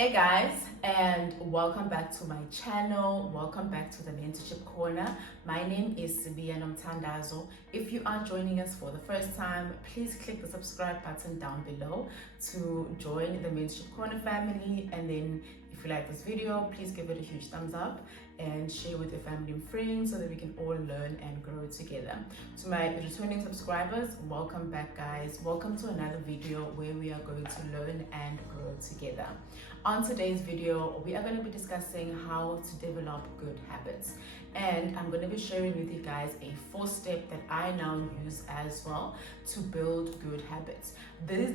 Hey guys, and welcome back to my channel. Welcome back to the Mentorship Corner. My name is Sibiya Nomthandazo. If you are joining us for the first time, please click the subscribe button down below to join the Mentorship Corner family. And then if you like this video, please give it a huge thumbs up and share with your family and friends so that we can all learn and grow together. To my returning subscribers, welcome back guys. Welcome to another video where we are going to learn and grow together. On today's video, we are going to be discussing how to develop good habits. And I'm going to be sharing with you guys a 4-step that I now use as well to build good habits.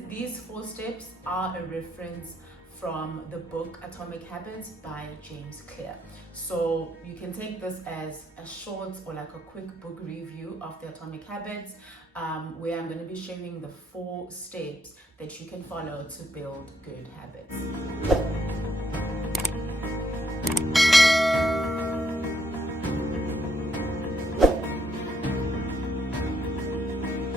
These 4 steps are a reference from the book Atomic Habits by James Clear. So you can take this as a short or like a quick book review of the Atomic Habits, where I'm going to be sharing the 4 steps that you can follow to build good habits.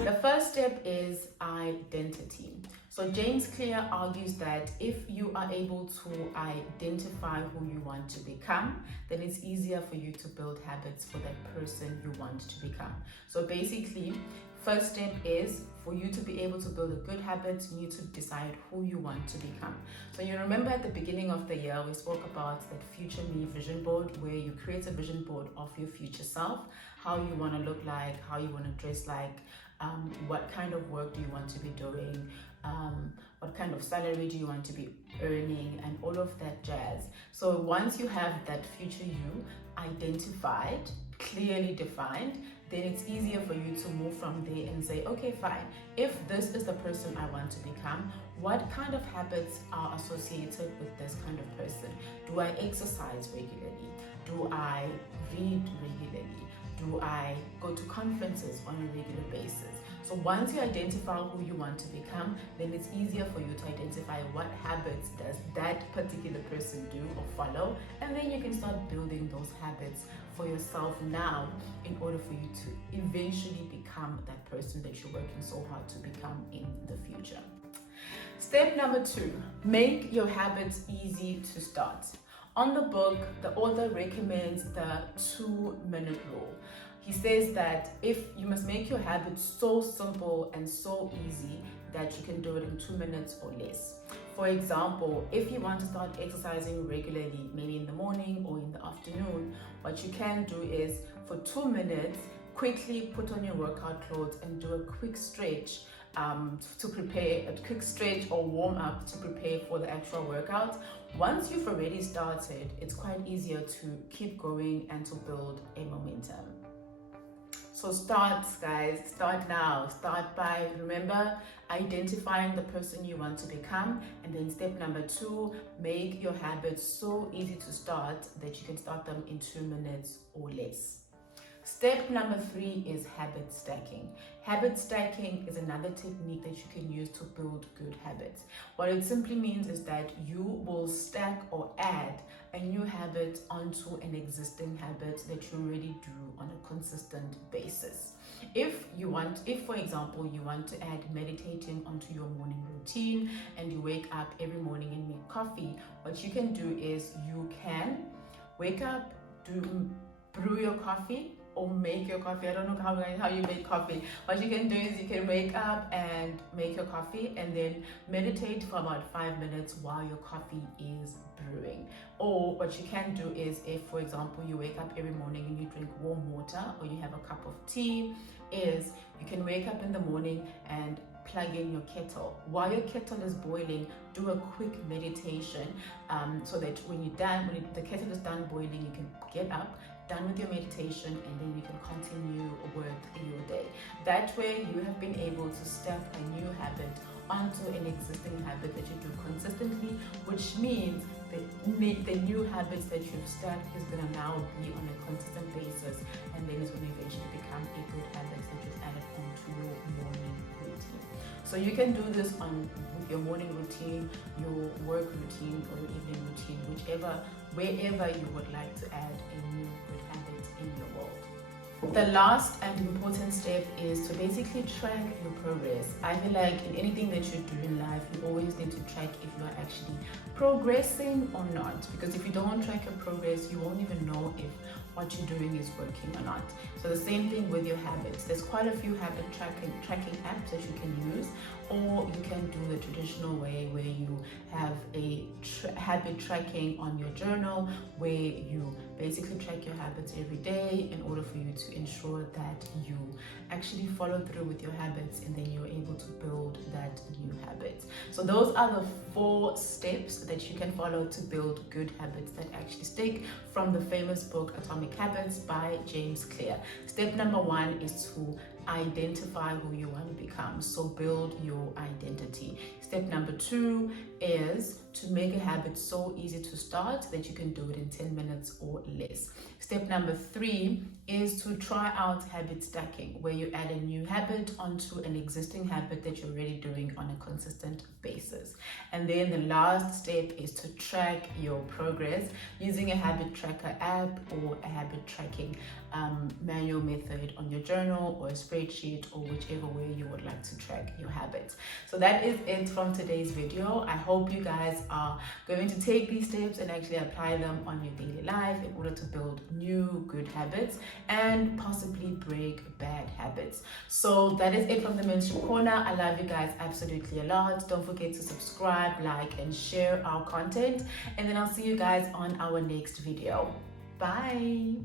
The first step is identity. So James Clear argues that if you are able to identify who you want to become, then it's easier for you to build habits for that person you want to become. So basically, first step is for you to be able to build a good habit, you need to decide who you want to become. So you remember at the beginning of the year, we spoke about that future me vision board, where you create a vision board of your future self, how you want to look like, how you want to dress like, what kind of work do you want to be doing, what kind of salary do you want to be earning, and all of that jazz. So once you have that future you identified, clearly defined, then it's easier for you to move from there and say, okay, fine, if this is the person I want to become, what kind of habits are associated with this kind of person? Do I exercise regularly? Do I read regularly? Do I go to conferences on a regular basis? So once you identify who you want to become, then it's easier for you to identify what habits does that particular person do or follow, and then you can start building those habits for yourself now in order for you to eventually become that person that you're working so hard to become in the future. Step number 2, make your habits easy to start. On the book, the author recommends the 2-minute rule. He says that if you must make your habits so simple and so easy that you can do it in 2 minutes or less. For example, if you want to start exercising regularly, maybe in the morning or in the afternoon, what you can do is for 2 minutes, quickly put on your workout clothes and do a quick stretch or warm up to prepare for the actual workout. Once you've already started, it's quite easier to keep going and to build a momentum. So start, guys, start now. Start by, remember, identifying the person you want to become. And then step number 2, make your habits so easy to start that you can start them in 2 minutes or less. Step number 3 is habit stacking. Habit stacking is another technique that you can use to build good habits. What it simply means is that you will stack or add a new habit onto an existing habit that you already do on a consistent basis. If for example, you want to add meditating onto your morning routine and you wake up every morning and make coffee, what you can do is you can wake up, brew your coffee, or make your coffee. I don't know how you make coffee. What you can do is you can wake up and make your coffee and then meditate for about 5 minutes while your coffee is brewing. Or what you can do is, if for example you wake up every morning and you drink warm water or you have a cup of tea, is you can wake up in the morning and plug in your kettle. While your kettle is boiling, do a quick meditation, so that when the kettle is done boiling, you can get up, done with your meditation, and then you can continue with your day. That way you have been able to stack a new habit onto an existing habit that you do consistently, which means that the new habits that you've stacked is going to now be on a consistent basis, and then it's going to eventually become a good habit that you've added onto your morning routine. So you can do this with your morning routine, your work routine, or your evening routine, wherever you would like to add a new good habit in your world. The last and important step is to basically track your progress. I feel like in anything that you do in life, you always need to track if you are actually progressing or not. Because if you don't track your progress, you won't even know if what you're doing is working or not. So the same thing with your habits. There's quite a few habit tracking apps that you can use, or you can do the traditional way where you have a habit tracking on your journal, where you basically track your habits every day in order for you to ensure that you actually follow through with your habits, and then you're able to build that new habit. So those are the 4 steps that you can follow to build good habits that actually stick, from the famous book Atomic Habits by James Clear. Step number 1 is to identify who you want to become. So build your identity. Step number 2 is to make a habit so easy to start that you can do it in 10 minutes or less. Step number 3 is to try out habit stacking, where you add a new habit onto an existing habit that you're already doing on a consistent basis. And then the last step is to track your progress using a habit tracker app or a habit tracking manual method on your journal or a spreadsheet, or whichever way you would like to track your habits. So that is it from today's video. I hope you guys are going to take these steps and actually apply them on your daily life in order to build new good habits and possibly break bad habits. So that is it from the Mentorship Corner. I love you guys absolutely a lot. Don't forget to subscribe, like, and share our content, and then I'll see you guys on our next video. Bye.